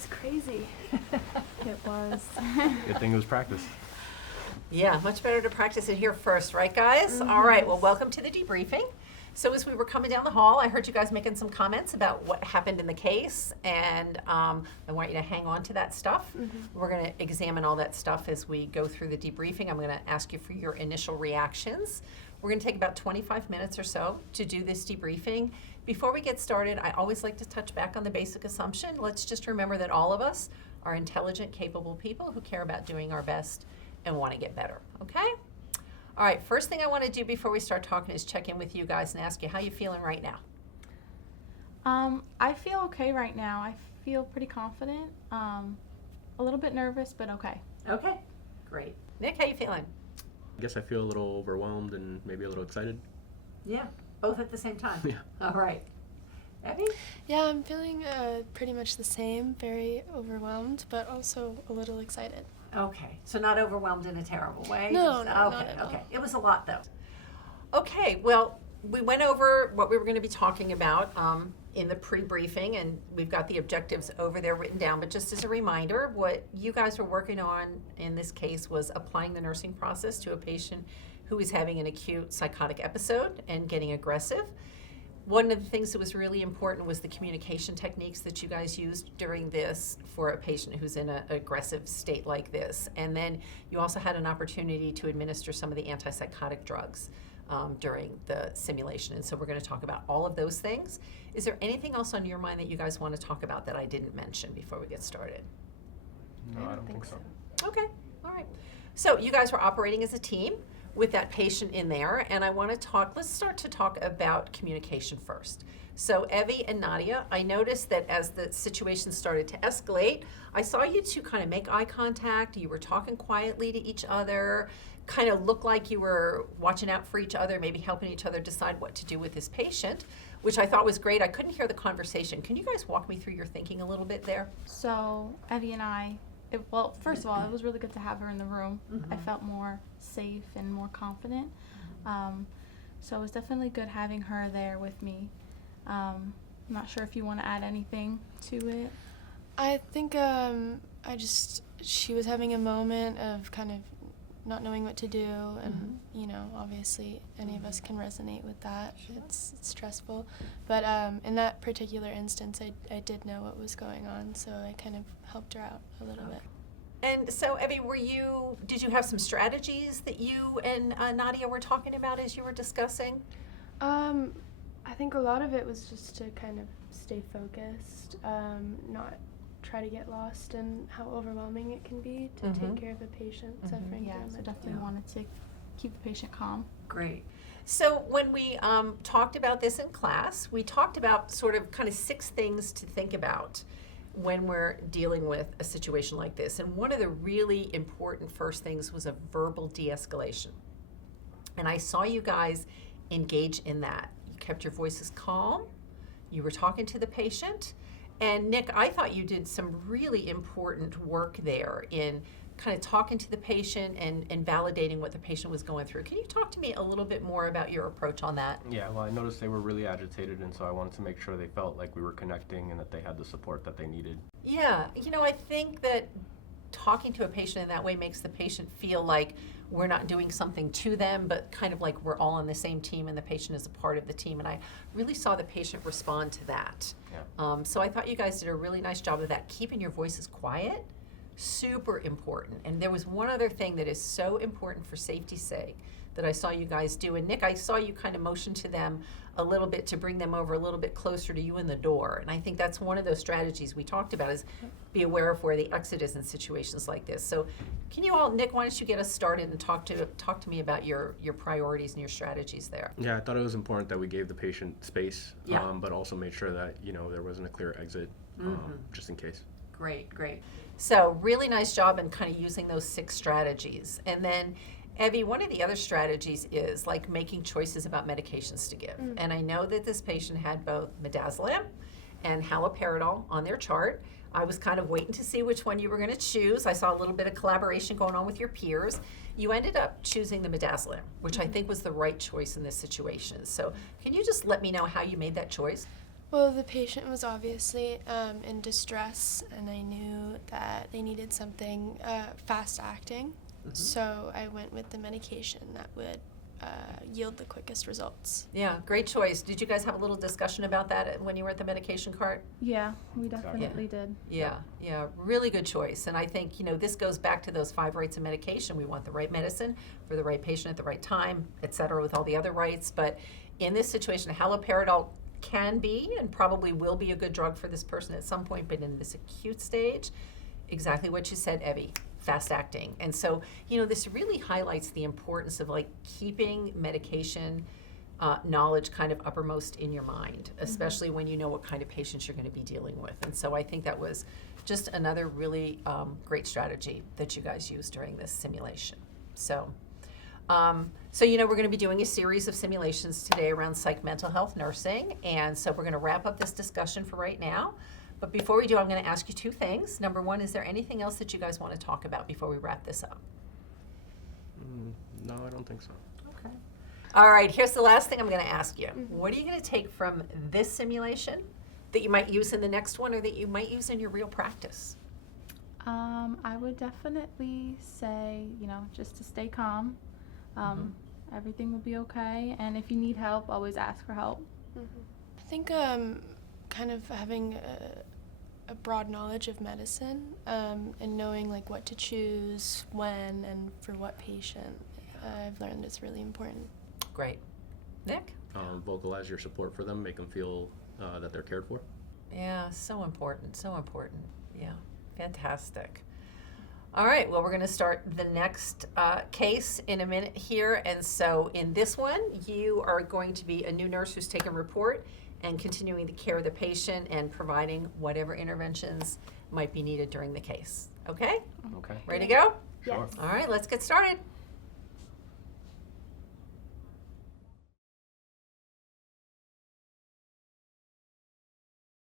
was crazy. It was. Good thing it was practice. Yeah, much better to practice it here first, right, guys? All right, well, welcome to the debriefing. So as we were coming down the hall, I heard you guys making some comments about what happened in the case, and I want you to hang on to that stuff. We're going to examine all that stuff as we go through the debriefing. I'm going to ask you for your initial reactions. We're going to take about 25 minutes or so to do this debriefing. Before we get started, I always like to touch back on the basic assumption. Let's just remember that all of us are intelligent, capable people who care about doing our best and want to get better, okay? All right, first thing I want to do before we start talking is check in with you guys and ask you how you feeling right now. I feel okay right now. I feel pretty confident. A little bit nervous, but okay. Okay, great. Nick, how you feeling? I guess I feel a little overwhelmed and maybe a little excited. Yeah, both at the same time. Yeah. All right. Abby? Yeah, I'm feeling pretty much the same, very overwhelmed, but also a little excited. Okay, so not overwhelmed in a terrible way? No, Just- no, okay, not at all. Okay, it was a lot though. Okay, well, we went over what we were going to be talking about in the pre-briefing, and we've got the objectives over there written down, but just as a reminder, what you guys were working on in this case was applying the nursing process to a patient who is having an acute psychotic episode and getting aggressive. One of the things that was really important was the communication techniques that you guys used during this for a patient who's in an aggressive state like this. And then you also had an opportunity to administer some of the antipsychotic drugs during the simulation. And so we're going to talk about all of those things. Is there anything else on your mind that you guys want to talk about that I didn't mention before we get started? No, I don't think so. Okay, all right. So you guys were operating as a team with that patient in there, and I want to talk, let's start to talk about communication first. So Evie and Nadia, I noticed that as the situation started to escalate, I saw you two kind of make eye contact, you were talking quietly to each other, kind of looked like you were watching out for each other, maybe helping each other decide what to do with this patient, which I thought was great. I couldn't hear the conversation. Can you guys walk me through your thinking a little bit there? So Evie and I, well, first of all, it was really good to have her in the room. I felt more safe and more confident. So it was definitely good having her there with me. I'm not sure if you want to add anything to it. I think she was having a moment of kind of not knowing what to do, and obviously any of us can resonate with that. It's stressful, but in that particular instance, I did know what was going on, so I kind of helped her out a little bit. And so, Evie, did you have some strategies that you and Nadia were talking about as you were discussing? I think a lot of it was just to kind of stay focused, not try to get lost in how overwhelming it can be to take care of a patient suffering Yeah, from so it. definitely wanted to keep the patient calm. Great. So when we talked about this in class, we talked about sort of kind of 6 things to think about when we're dealing with a situation like this. And one of the really important first things was a verbal de-escalation. And I saw you guys engage in that. You kept your voices calm. You were talking to the patient. And Nick, I thought you did some really important work there in kind of talking to the patient and validating what the patient was going through. Can you talk to me a little bit more about your approach on that? Yeah, well, I noticed they were really agitated, and so I wanted to make sure they felt like we were connecting and that they had the support that they needed. Yeah, I think that talking to a patient in that way makes the patient feel like we're not doing something to them, but kind of like we're all on the same team and the patient is a part of the team. And I really saw the patient respond to that. Yeah. So I thought you guys did a really nice job of that. Keeping your voices quiet, super important. And there was one other thing that is so important for safety's sake that I saw you guys do. And Nick, I saw you kind of motion to them a little bit to bring them over a little bit closer to you in the door. And I think that's one of those strategies we talked about, is be aware of where the exit is in situations like this. So can you all, Nick, why don't you get us started and talk to me about your priorities and your strategies there? Yeah, I thought it was important that we gave the patient space, Yeah. but also made sure that, there wasn't a clear exit, just in case. Great, great. So really nice job in kind of using those 6 strategies. And then Evie, one of the other strategies is like making choices about medications to give. And I know that this patient had both midazolam and haloperidol on their chart. I was kind of waiting to see which one you were going to choose. I saw a little bit of collaboration going on with your peers. You ended up choosing the midazolam, which I think was the right choice in this situation. So can you just let me know how you made that choice? Well, the patient was obviously in distress, and I knew that they needed something fast acting. So I went with the medication that would yield the quickest results. Yeah, great choice. Did you guys have a little discussion about that when you were at the medication cart? Yeah, we definitely did. Yeah, really good choice. And I think, this goes back to those 5 rights of medication. We want the right medicine for the right patient at the right time, et cetera, with all the other rights. But in this situation, haloperidol can be and probably will be a good drug for this person at some point, but in this acute stage, exactly what you said, Evie, fast acting. And so, this really highlights the importance of keeping medication knowledge kind of uppermost in your mind, especially when you know what kind of patients you're going to be dealing with. And so I think that was just another really great strategy that you guys used during this simulation. So, we're going to be doing a series of simulations today around psych mental health nursing. And so we're going to wrap up this discussion for right now. But before we do, I'm going to ask you 2 things. Number 1, is there anything else that you guys want to talk about before we wrap this up? No, I don't think so. Okay. All right, here's the last thing I'm going to ask you. What are you going to take from this simulation that you might use in the next one or that you might use in your real practice? I would definitely say, just to stay calm. Everything will be okay, and if you need help, always ask for help. I think kind of having a broad knowledge of medicine and knowing what to choose when and for what patient, I've learned is really important. Great. Nick? Vocalize your support for them, make them feel that they're cared for. Yeah, so important, so important. Yeah, fantastic. All right, well, we're going to start the next case in a minute here. And so in this one, you are going to be a new nurse who's taken report and continuing the care of the patient and providing whatever interventions might be needed during the case. Okay? Okay. Ready to go? Sure. All right, let's get started.